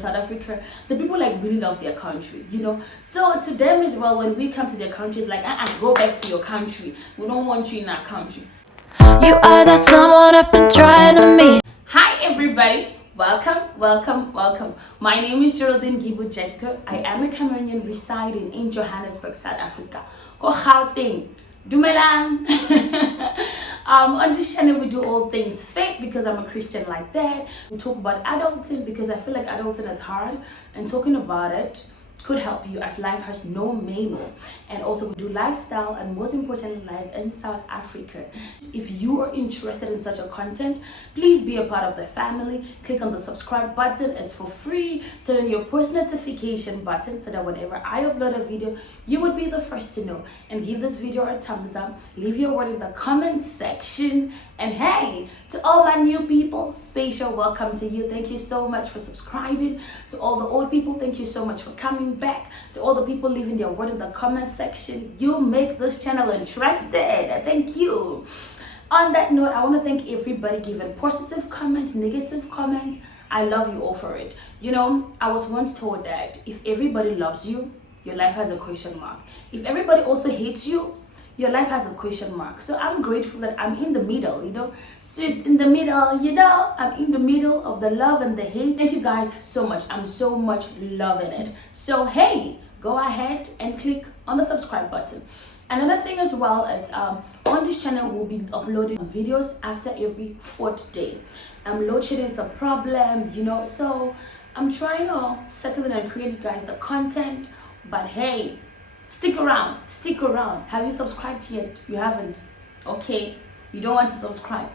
South Africa, the people like really love their country, you know. So to them as well, when we come to their country, it's like, go back to your country. We don't want you in our country. You are that someone I've been trying to meet. Hi everybody, welcome. My name is Geraldine Ngibu Djetkeu. I am a Cameroonian residing in Johannesburg, South Africa. Go Gauteng. Dumelang. On this channel we do all things faith because I'm a Christian like that. We talk about adulting because I feel like adulting is hard, and talking about it could help you as life has no manual. And also we do lifestyle and most importantly life in South Africa. If you are interested in such a content, please be a part of the family. Click on the subscribe button, it's for free. Turn on your post notification button so that whenever I upload a video you would be the first to know. And give this video a thumbs up, leave your word in the comment section. And hey, to all my new people, special welcome to you. Thank you so much for subscribing. To all the old people, thank you so much for coming back. To all the people leaving their word in the comment section, you make this channel interested. Thank you. On that note, I want to thank everybody giving positive comments, negative comments. I love you all for it. You know, I was once told that if everybody loves you, your life has a question mark. If everybody also hates you, your life has a question mark. So I'm grateful that I'm in the middle, you know, straight in the middle, you know, I'm in the middle of the love and the hate. Thank you guys so much. I'm so much loving it. So hey, go ahead and click on the subscribe button. Another thing as well is on this channel we'll be uploading videos after every 4th day. Load shedding is a problem, you know, so I'm trying to settle in and create you guys the content. But hey, stick around. Have you subscribed yet? You haven't? Okay, you don't want to subscribe,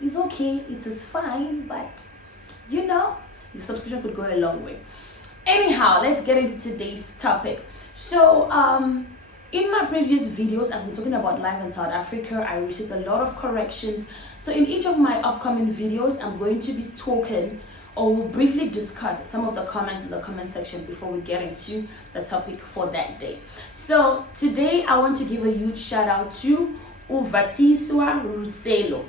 it's okay, it is fine, but you know, your subscription could go a long way. Anyhow, let's get into today's topic. So in my previous videos I've been talking about life in South Africa. I received a lot of corrections, so in each of my upcoming videos I'm going to be talking or we'll briefly discuss some of the comments in the comment section before we get into the topic for that day. So today I want to give a huge shout out to Uvatiswa Ruselo.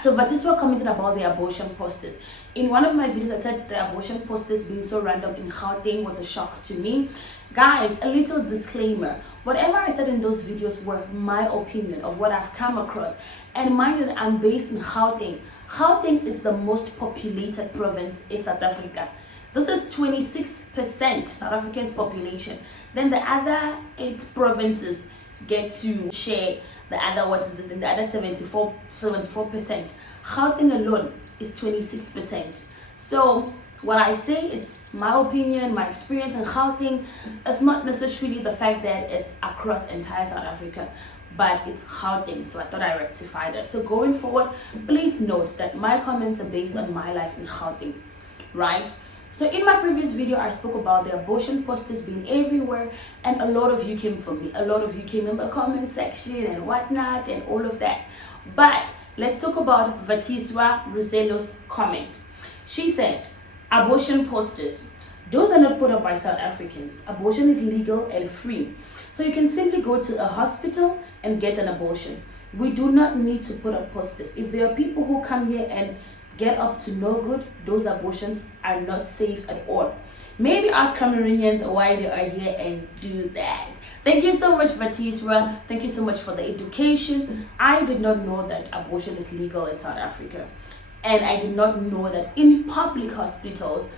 So Vatiswa commented about the abortion posters. In one of my videos I said the abortion posters being so random in Gauteng was a shock to me. Guys, a little disclaimer, whatever I said in those videos were my opinion of what I've come across, and mind you, I'm based in Gauteng. Gauteng is the most populated province in South Africa. This is 26% South Africans population. Then the other 8 provinces get to share the other, the other 74%. Gauteng alone is 26%. So what I say, it's my opinion, my experience in Gauteng. It's not necessarily the fact that it's across entire South Africa, but it's Gauteng, so I thought I rectified it. So going forward, please note that my comments are based on my life in Gauteng, right? So in my previous video I spoke about the abortion posters being everywhere, and a lot of you came for me. A lot of you came in the comment section and whatnot and all of that. But let's talk about Vatiswa Ruselo's comment. She said, abortion posters, those are not put up by South Africans. Abortion is legal and free. So you can simply go to a hospital and get an abortion. We do not need to put up posters. If there are people who come here and get up to no good, those abortions are not safe at all. Maybe ask Cameroonians why they are here and do that. Thank you so much, Vatiswa. Thank you so much for the education. I did not know that abortion is legal in South Africa. And I did not know that in public hospitals,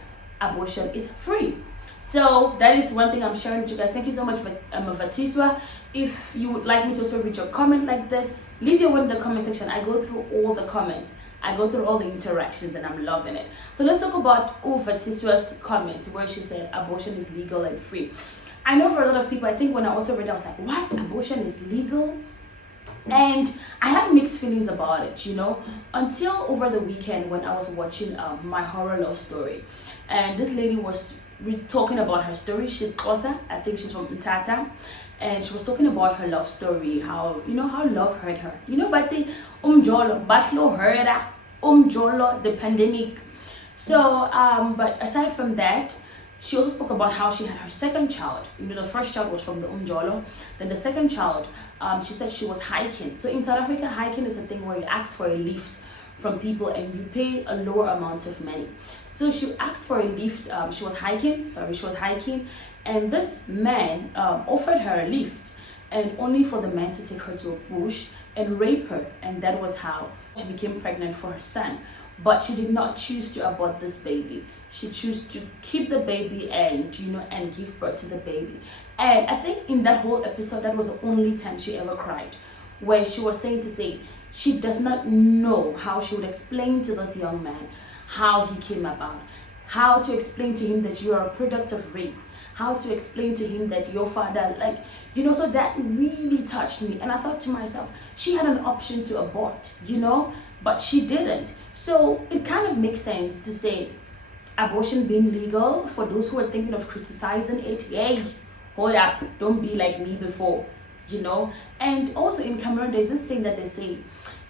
abortion is free. So that is one thing I'm sharing with you guys. Thank you so much for Vatiswa. If you would like me to also read your comment like this, leave your one in the comment section. I go through all the comments. I go through all the interactions and I'm loving it. So let's talk about Vatiswa's comment where she said abortion is legal and free. I know for a lot of people, I think when I also read it, I was like, what? Abortion is legal? And I had mixed feelings about it, you know, until over the weekend when I was watching My Horror Love Story. And this lady was talking about her story. She's Xhosa, I think she's from Mthatha, and she was talking about her love story, how, you know, how love hurt her, you know, but umjolo batlo hurt her, umjolo the pandemic. So but aside from that, she also spoke about how she had her second child. You know, the first child was from the umjolo, then the second child, she said she was hiking. So in South Africa, hiking is a thing where you ask for a lift from people and you pay a lower amount of money. So she asked for a lift. She was hiking, and this man offered her a lift, and only for the man to take her to a bush and rape her, and that was how she became pregnant for her son. But she did not choose to abort this baby. She chose to keep the baby and and give birth to the baby. And I think in that whole episode, that was the only time she ever cried, where she was saying she does not know how she would explain to this young man how he came about, how to explain to him that you are a product of rape, how to explain to him that your father, so that really touched me. And I thought to myself, she had an option to abort, but she didn't. So it kind of makes sense to say abortion being legal, for those who are thinking of criticizing it, hey, hold up, don't be like me before, And also in Cameroon, there's this saying that they say,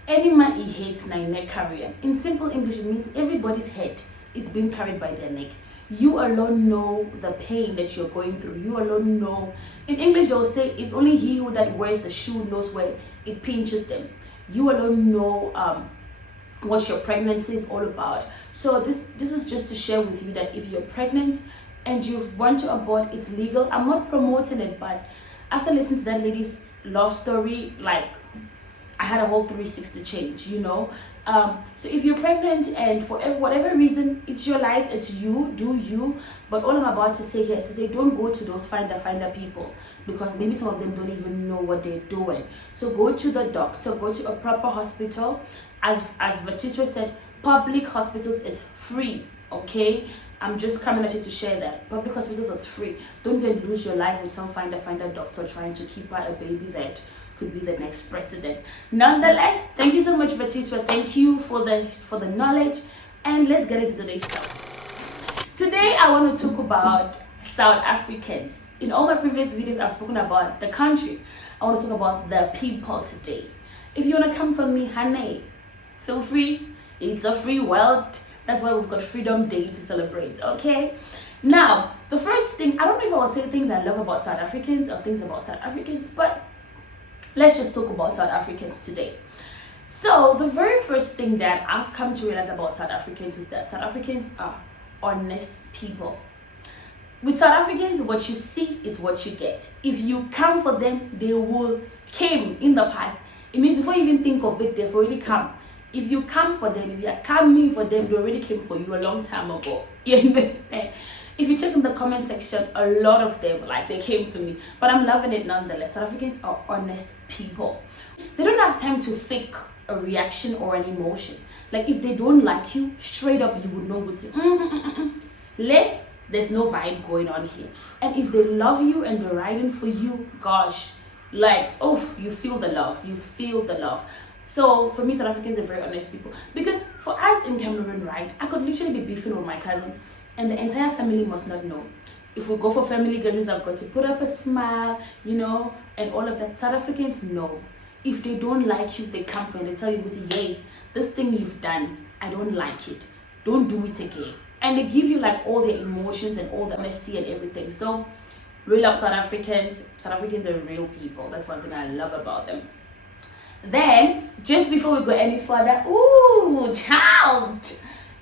any man he hates na neck carrier. In simple English, it means everybody's head is being carried by their neck. You alone know the pain that you're going through. You alone know. In English, they'll say it's only he who that wears the shoe knows where it pinches them. You alone know what your pregnancy is all about. So this is just to share with you that if you're pregnant and you want to abort, it's legal. I'm not promoting it, but after listening to that lady's love story, I had a whole 360 change, So if you're pregnant and for whatever reason, it's your life, it's you, do you. But all I'm about to say here is to say, don't go to those finder people, because maybe some of them don't even know what they're doing. So go to the doctor, go to a proper hospital. As Vatisra said, public hospitals, it's free, okay? I'm just coming at you to share that. Public hospitals, it's free. Don't go and lose your life with some finder doctor trying to keep out a baby that could be the next president. Nonetheless, thank you so much, Vatisra. Thank you for the knowledge, and let's get into today's stuff. Today, I want to talk about South Africans. In all my previous videos, I've spoken about the country. I want to talk about the people today. If you want to come for me, honey, feel free. It's a free world. That's why we've got Freedom Day to celebrate, okay? Now, the first thing, I don't know if I will say things I love about South Africans or things about South Africans, but let's just talk about South Africans today. So the very first thing that I've come to realize about South Africans is that South Africans are honest people. With South Africans, what you see is what you get. If you come for them, they will came in the past. It means before you even think of it, they've already come. If you come for them, if you are coming for them, they already came for you a long time ago. You understand? If you check in the comment section, a lot of them, they came for me. But I'm loving it nonetheless. South Africans are honest people. They don't have time to fake a reaction or an emotion. If they don't like you, straight up, you would know what to there's no vibe going on here. And if they love you and they're riding for you, gosh, you feel the love. You feel the love. So for me, South Africans are very honest people. Because for us in Cameroon, right, I could literally be beefing with my cousin, and the entire family must not know. If we go for family gatherings, I've got to put up a smile, and all of that. South Africans know. If they don't like you, they come for you and they tell you, yay, this thing you've done, I don't like it. Don't do it again. And they give you all the emotions and all the honesty and everything. So real up South Africans. South Africans are real people. That's one thing I love about them. Then, just before we go any further, ooh, child,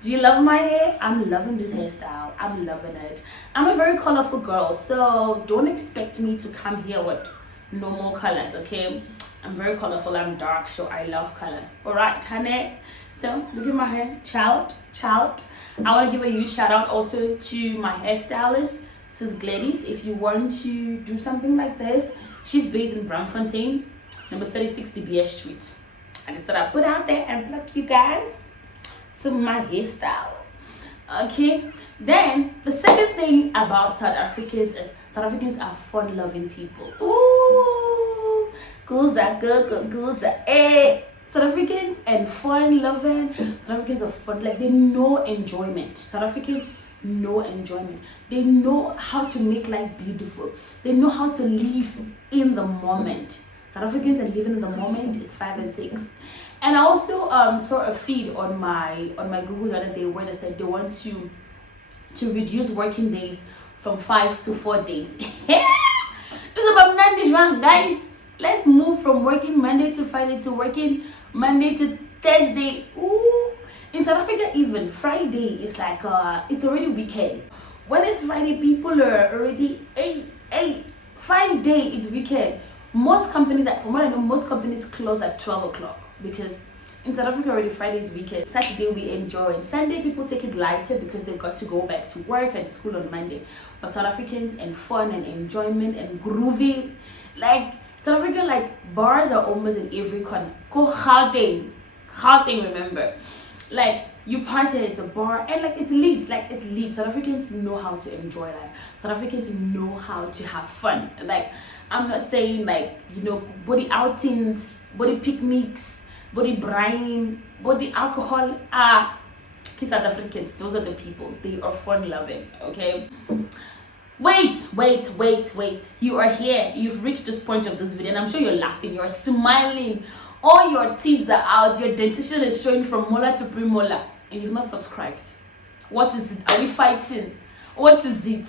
do you love my hair? I'm loving this hairstyle. I'm loving it. I'm a very colorful girl, so don't expect me to come here with normal colors, okay? I'm very colorful. I'm dark, so I love colors. All right, honey. So look at my hair, child. I want to give a huge shout out also to my hairstylist, Sis Gladys. If you want to do something like this, she's based in Braamfontein, number 36 DBS Street. I just thought I'd put out there and plug you guys to my hairstyle. Okay, then the second thing about South Africans is South Africans are fun-loving people. Ooh, guza, eh. South Africans and fun-loving. South Africans are fun, they know enjoyment. South Africans know enjoyment. They know how to make life beautiful. They know how to live in the moment. South Africans are living in the moment. It's 5 and 6. And I also saw a feed on my Google the other day where they said they want to reduce working days from 5 to 4 days. It's about Monday, guys. Let's move from working Monday to Friday to working Monday to Thursday. Ooh, In South Africa, even Friday is like it's already weekend. When it's Friday, people are already hey, Friday it's weekend. Most companies, like from what I know, most companies close at 12 o'clock because in South Africa already Friday is weekend. Saturday we enjoy. Sunday people take it lighter because they've got to go back to work and school on Monday. But South Africans and fun and enjoyment and groovy, like South Africa, like bars are almost in every corner. Go Gauteng, remember, like you party, it's a bar and like it's lit, South Africans know how to enjoy life. South Africans know how to have fun. Like I'm not saying like body outings, body picnics, body brine, body alcohol. South Africans, those are the people. They are fun loving. Okay. Wait. You are here. You've reached this point of this video and I'm sure you're laughing, you're smiling. All your teeth are out, your dentition is showing from molar to premolar, and you've not subscribed. What is it? Are we fighting? What is it?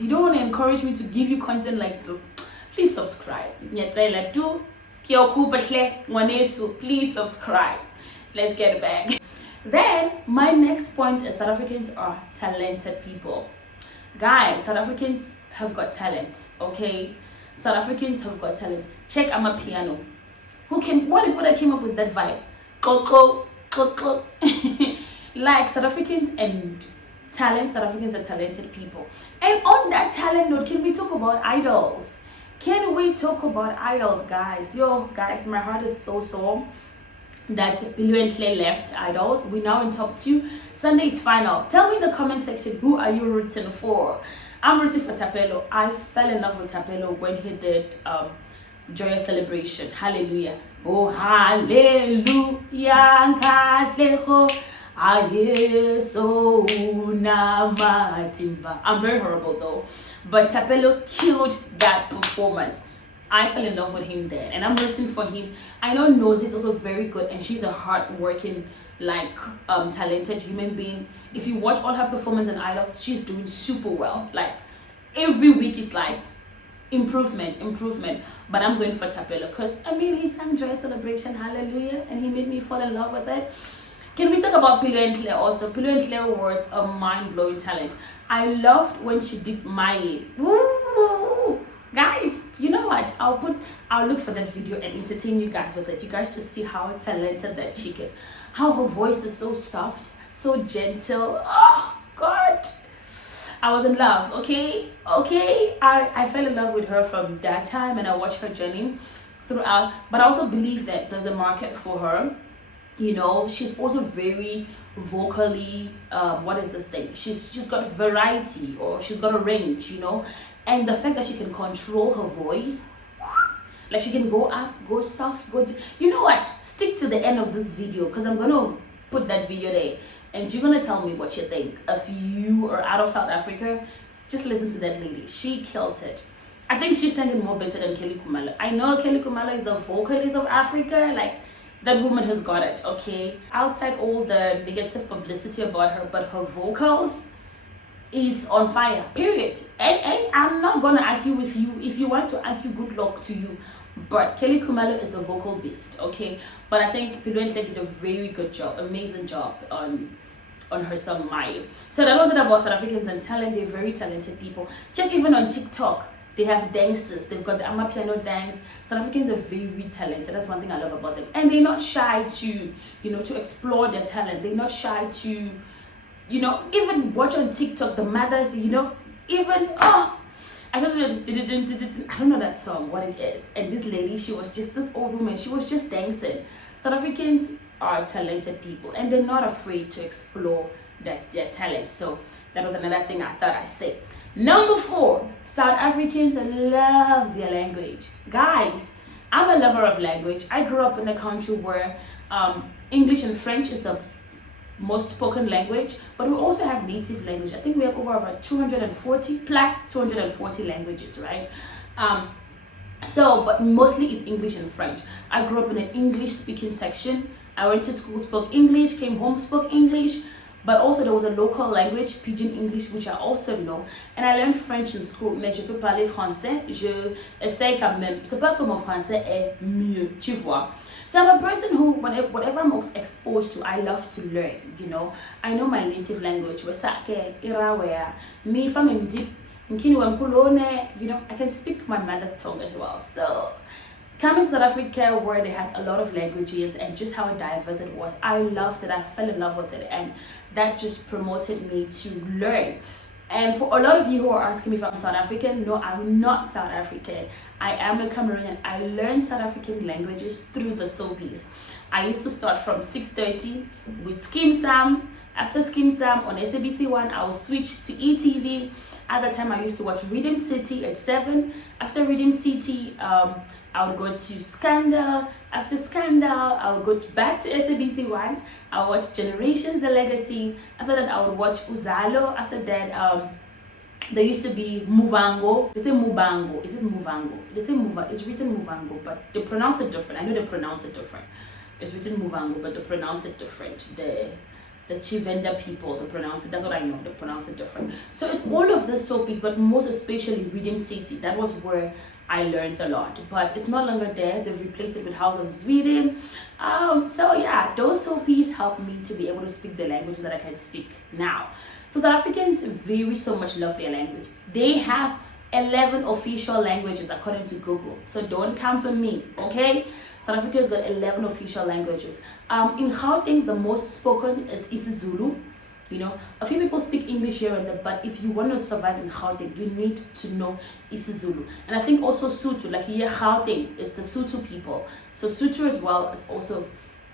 You don't want to encourage me to give you content like this. Please subscribe. Please subscribe. Let's get it back. Then my next point is South Africans are talented people. Guys, South Africans have got talent, okay? South Africans have got talent. Check Amapiano. What came up with that vibe? Coco. Like South Africans and talent, South Africans are talented people. And on that talent note, can we talk about idols? Guys? Yo, guys, my heart is so sore that Billy and Clay left idols. We're now in top 2. Sunday is final. Tell me in the comment section, who are you rooting for? I'm rooting for Tapelo. I fell in love with Tapelo when he did Joyous Celebration. Hallelujah. Oh, hallelujah. I'm very horrible though. But Tapelo killed that performance. I fell in love with him then and I'm rooting for him. I know Nosy is also very good and she's a hard-working, talented human being. If you watch all her performance in Idols, she's doing super well. Like every week it's like improvement. But I'm going for Tapelo because he sang Joy Celebration, hallelujah, and he made me fall in love with it. Can we talk about Pilo and Claire also? Pilo and Claire was a mind-blowing talent. I loved when she did Maye. Woo! Guys, you know what? I'll look for that video and entertain you guys with it. You guys to see how talented that chick is. How her voice is so soft, so gentle. Oh God. I was in love, okay? I fell in love with her from that time and I watched her journey throughout. But I also believe that there's a market for her. She's also very vocally, she's got variety, or she's got a range, and the fact that she can control her voice, like she can go up, go soft, you know what, stick to the end of this video because I'm gonna put that video there and you're gonna tell me what you think. If you are out of South Africa, just listen to that lady. She killed it. I think she's singing more better than Kelly Khumalo. I know Kelly Khumalo is the vocalist of Africa, like that woman has got it, okay? Outside all the negative publicity about her, but her vocals is on fire, period. And I'm not gonna argue with you. If you want to argue, good luck to you. But Kelly Khumalo is a vocal beast, okay? But I think Pilo did a very good job, amazing job on her song Maye. So that was it about South Africans and talent. They're very talented people. Check even on TikTok. They have dances. They've got the Amapiano dance. South Africans are very talented. That's one thing I love about them. And they're not shy to, to explore their talent. They're not shy to, even watch on TikTok, the mothers, I don't know that song, what it is. And this lady, she was just this old woman. She was just dancing. South Africans are talented people and they're not afraid to explore their talent. So that was another thing I thought I'd say. Number 4, South Africans love their language. Guys, I'm a lover of language. I grew up in a country where English and French is the most spoken language, but we also have native language. I think we have over 240 languages, right? But mostly it's English and French. I grew up in an English speaking section. I went to school, spoke English, came home, spoke English. But also there was a local language, Pidgin English, which I also know. And I learned French in school, mais je peux parler français. Je essaie quand même. C'est pas que mon français est mieux, tu vois. So I'm a person who, whatever I'm exposed to, I love to learn, you know. I know my native language, Wasake, Irawea, me from Mdip, Nkini Kulone, you know, I can speak my mother's tongue as well. So coming to South Africa, where they had a lot of languages and just how diverse it was, I loved it. I fell in love with it, and that just promoted me to learn. And for a lot of you who are asking me if I'm South African, no, I'm not South African. I am a Cameroonian. I learned South African languages through the soapies. I used to start from 6:30 with Skim Sam. After Skim Sam on SABC1, I would switch to ETV. At the time, I used to watch Rhythm City at 7. After Rhythm City, I would go to Scandal. After Scandal, I would go back to SABC1. I would watch Generations, The Legacy. After that, I would watch Uzalo. After that, there used to be Muvango. They say Mubango. Is it Muvango? They say Muva. It's written Muvango, but they pronounce it different. I know they pronounce it different. It's written Muvango, but they pronounce it different. The Chivenda people, they pronounce it. That's what I know. They pronounce it different. So it's all of the soapies, but most especially Rhythm City. That was where I learned a lot, but it's no longer there. They've replaced it with House of Sweden. So yeah, those soapies helped me to be able to speak the language that I can speak now. So South Africans so much love their language. They have 11 official languages according to Google. So don't come for me, okay? South Africa's got 11 official languages. In Gauteng, the most spoken is isiZulu. You know, a few people speak English here and there, but if you want to survive in Gauteng, you need to know isiZulu. And I think also Sotho, like here Gauteng, is the Sotho people. So Sotho as well, it's also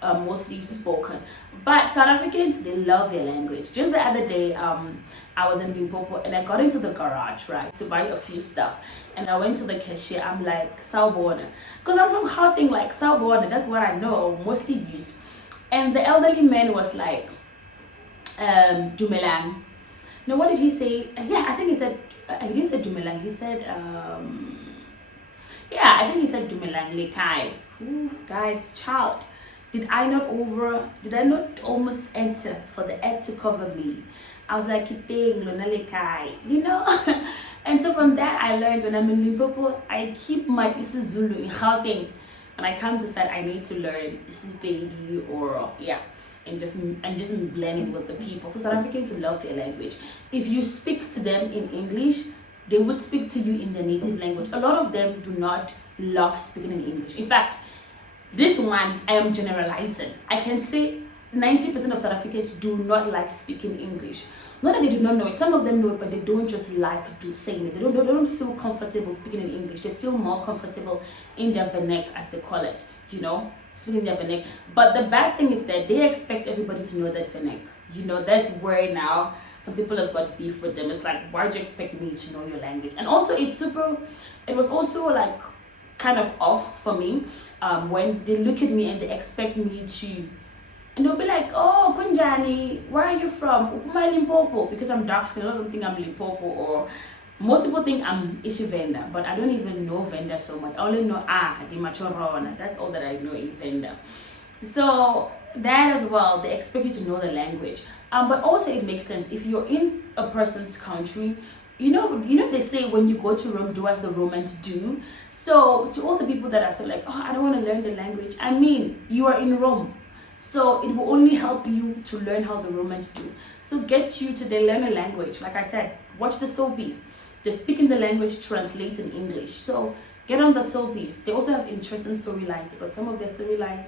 mostly spoken. But South Africans, they love their language. Just the other day, I was in Limpopo and I got into the garage, right, to buy a few stuff. And I went to the cashier, I'm like, Sawubona. Because I'm from Gauteng, like Sawubona, that's what I know, mostly use. And the elderly man was like, Dumelang. No, what did he say? Yeah, I think he said, he didn't say Dumelang, he said, yeah, I think he said Dumelang Lekai. Ooh, guys, child. Did I not almost enter for the ad to cover me? I was like, you know? And so from that, I learned when I'm in Limpopo, I keep my isiZulu in Gauteng. When I come to decide I need to learn isiPedi or, yeah, and just blend it with the people. So South Africans love their language. If you speak to them in English, they would speak to you in their native language. A lot of them do not love speaking in English. In fact, this one, I am generalizing. I can say 90% of South Africans do not like speaking English. Not that they do not know it. Some of them know it, but they don't just like saying it. They don't feel comfortable speaking in English. They feel more comfortable in their vernac, as they call it, you know, speaking their vernac. But the bad thing is that they expect everybody to know that vernac. You know, that's where now some people have got beef with them. It's like, why do you expect me to know your language? And also, it was also like kind of off for me when they look at me and they expect me to, and they'll be like, oh, Kunjani, where are you from? Upuma Limpopo, because I'm dark skinned. A lot of them think I'm Limpopo, or most people think I'm Venda, but I don't even know Venda so much. I only know the Machorona. That's all that I know in Venda. So that as well, they expect you to know the language. But also it makes sense if you're in a person's country. You know they say when you go to Rome, do as the Romans do. So to all the people that are so like, oh, I don't want to learn the language. I mean, you are in Rome. So it will only help you to learn how the Romans do. So get you to learn a language. Like I said, watch the soapies. They speak in the language, translate in English. So get on the soapies. They also have interesting storylines, but some of their storylines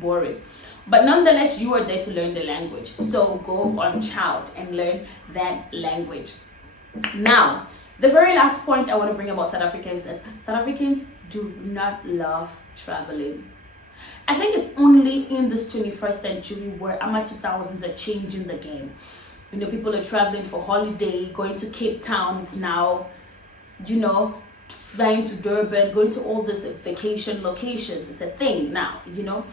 boring. But nonetheless, you are there to learn the language. So go on child and learn that language. Now, the very last point I want to bring about South Africans is South Africans do not love traveling. I think it's only in this 21st century where amateur 2000s are changing the game. You know, people are traveling for holiday, going to Cape Town. It's now, you know, flying to Durban, going to all these vacation locations. It's a thing now, you know.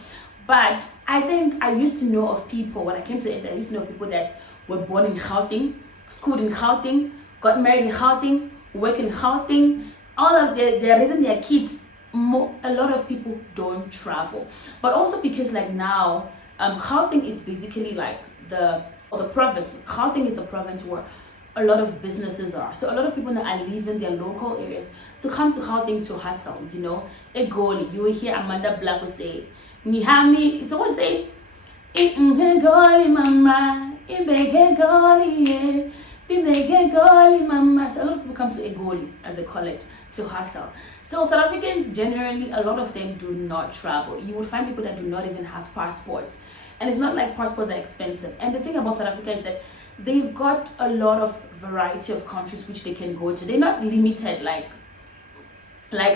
But I think I used to know of people, when I came to this, I used to know of people that were born in Gauteng, schooled in Gauteng, got married in Gauteng, work in Gauteng. All of they're raising their kids. A lot of people don't travel. But also because like now, Gauteng is basically like the the province. Gauteng is a province where a lot of businesses are. So a lot of people now are leaving their local areas to come to Gauteng to hustle, you know. A goalie. You will hear Amanda Black will say, Nihami, so what say? Goalie mama, goalie, goalie mama. So a lot of people come to a goalie, as they call it, to hustle. So South Africans generally, a lot of them do not travel. You will find people that do not even have passports. And it's not like passports are expensive. And the thing about South Africa is that they've got a lot of variety of countries which they can go to. They're not limited like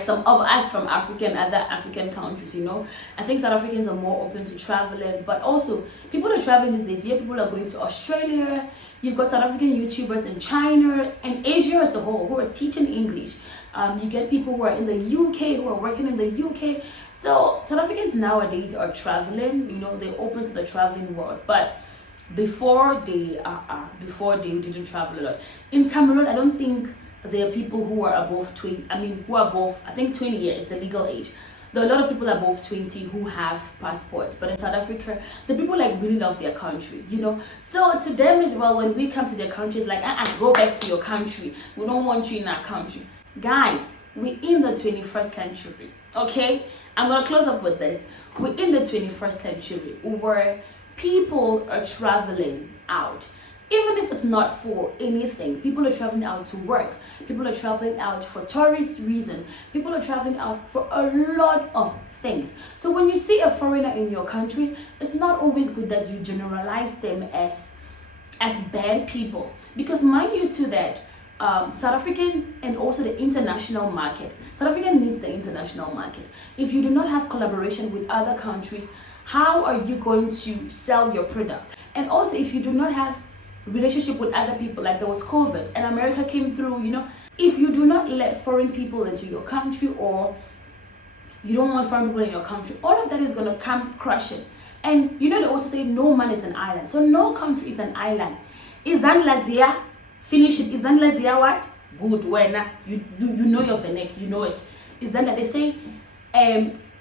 some of us from Africa and other African countries, you know. I think South Africans are more open to traveling, but also people are traveling these days. Yeah, people are going to Australia. You've got South African YouTubers in China and Asia as a whole who are teaching English. You get people who are in the UK who are working in the UK. So South Africans nowadays are traveling, you know, they're open to the traveling world. But before they didn't travel a lot. In Cameroon, I don't think there are people who are above 20, I think 20 years is the legal age. There are a lot of people above 20 who have passports, but in South Africa, the people like really love their country, you know. So to them as well, when we come to their country, it's like, go back to your country. We don't want you in our country. Guys, we're in the 21st century, okay? I'm gonna close up with this. We're in the 21st century where people are traveling out. Even if it's not for anything, people are traveling out to work. People are traveling out for tourist reasons. People are traveling out for a lot of things. So when you see a foreigner in your country, it's not always good that you generalize them as bad people. Because mind you too that South African and also the international market. South Africa needs the international market. If you do not have collaboration with other countries, how are you going to sell your product? And also if you do not have relationship with other people, like there was COVID and America came through, you know, if you do not let foreign people into your country or you don't want foreign people in your country, all of that is going to come crushing. And you know, they also say no man is an island. So no country is an island. Isn't Lazia? Finish it. Isn't Lazia what? Good. When you know your vernac, you know it. Isn't that they say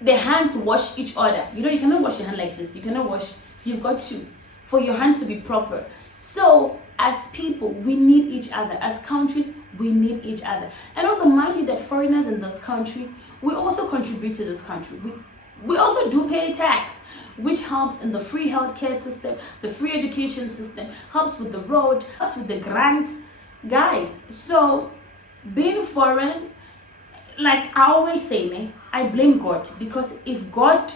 the hands wash each other. You know, you cannot wash your hand like this. You cannot wash. You've got to, for your hands to be proper. So as people, we need each other. As countries, we need each other. And also mind you that foreigners in this country, we also contribute to this country. We also do pay tax, which helps in the free healthcare system, the free education system, helps with the road, helps with the grants. Guys, so being foreign, like I always say, I blame God, because if God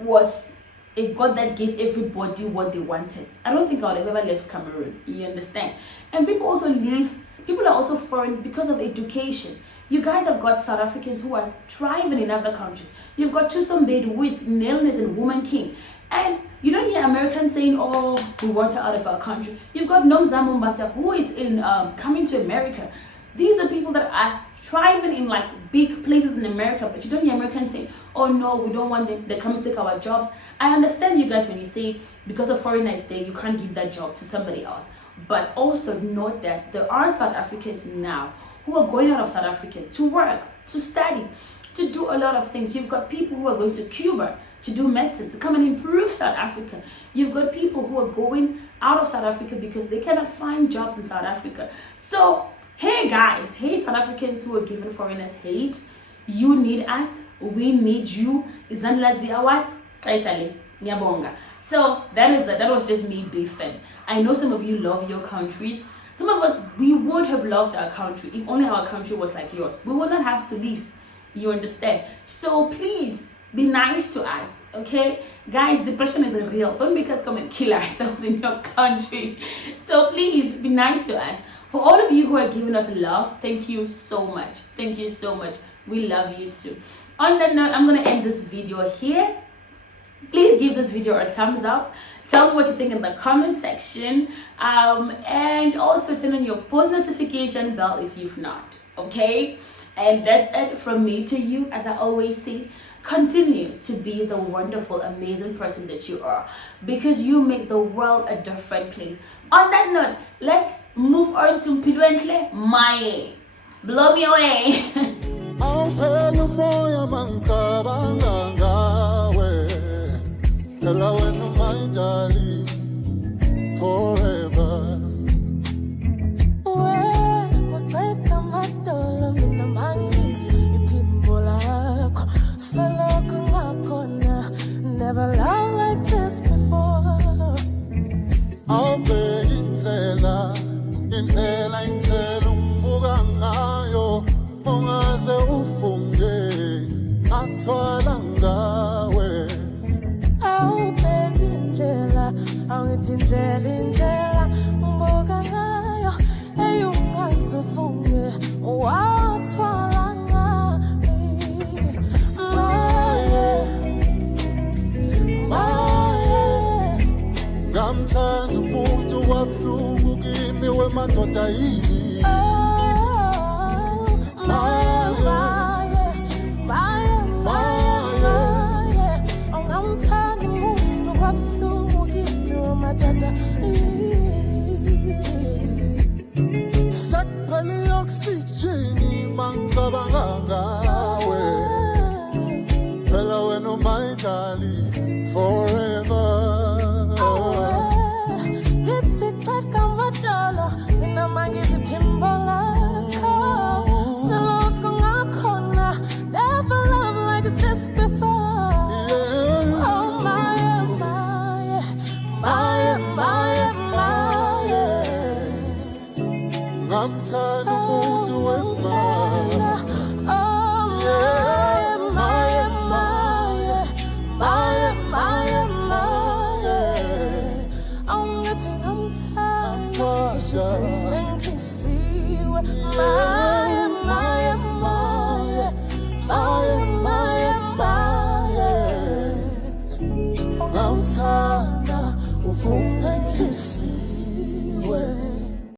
was a God that gave everybody what they wanted, I don't think I would have ever left Cameroon. You understand? And people also leave, people are also foreign because of education. You guys have got South Africans who are thriving in other countries. You've got Thuso Mbeki who is nailing it in Woman King. And you don't hear Americans saying, oh, we want her out of our country. You've got Nomzamo Mbata who is in coming to America. These are people that are thriving in like big places in America, but you don't hear Americans saying, oh no, we don't want them, they come and take our jobs. I understand you guys when you say because of foreigners there, you can't give that job to somebody else. But also note that there are South Africans now who are going out of South Africa to work, to study, to do a lot of things. You've got people who are going to Cuba to do medicine, to come and improve South Africa. You've got people who are going out of South Africa because they cannot find jobs in South Africa. So, hey guys, hey South Africans who are giving foreigners hate, you need us, we need you. Isn't Lazia what? Italy, Nyabonga. So that was just me beefing. I know some of you love your countries. Some of us, we would have loved our country if only our country was like yours. We would not have to leave. You understand? So please be nice to us, okay? Guys, depression is real. Don't make us come and kill ourselves in your country. So please be nice to us. For all of you who are giving us love, thank you so much. Thank you so much. We love you too. On that note, I'm going to end this video here. Please give this video a thumbs up. Tell me what you think in the comment section. And also turn on your post notification bell if you've not. Okay? And that's it from me to you. As I always say, continue to be the wonderful, amazing person that you are, because you make the world a different place. On that note, let's move on to Mpilwentle Maye. Blow me away. Tell her when my darling forever. Never loved like this before. Awubheka indlela umbuka ngayo, ungaze ufunge athwala ngawe. Awubheka indlela, awuthi indlela umbuka ngayo, ungaze ufunge wathwala ngami. Ngamthanda umuntu wabuhlungu kimi wemadoda yini. Ngamthanda umuntu wabuhlungu kimi wemadoda yini. Sakuphela i-oxygen mangicabanga ngawe. Phela wena my darling forever. Never loved like this before. Oh my. Ngamthanda umuntu wemvana. Tasha, and can see what my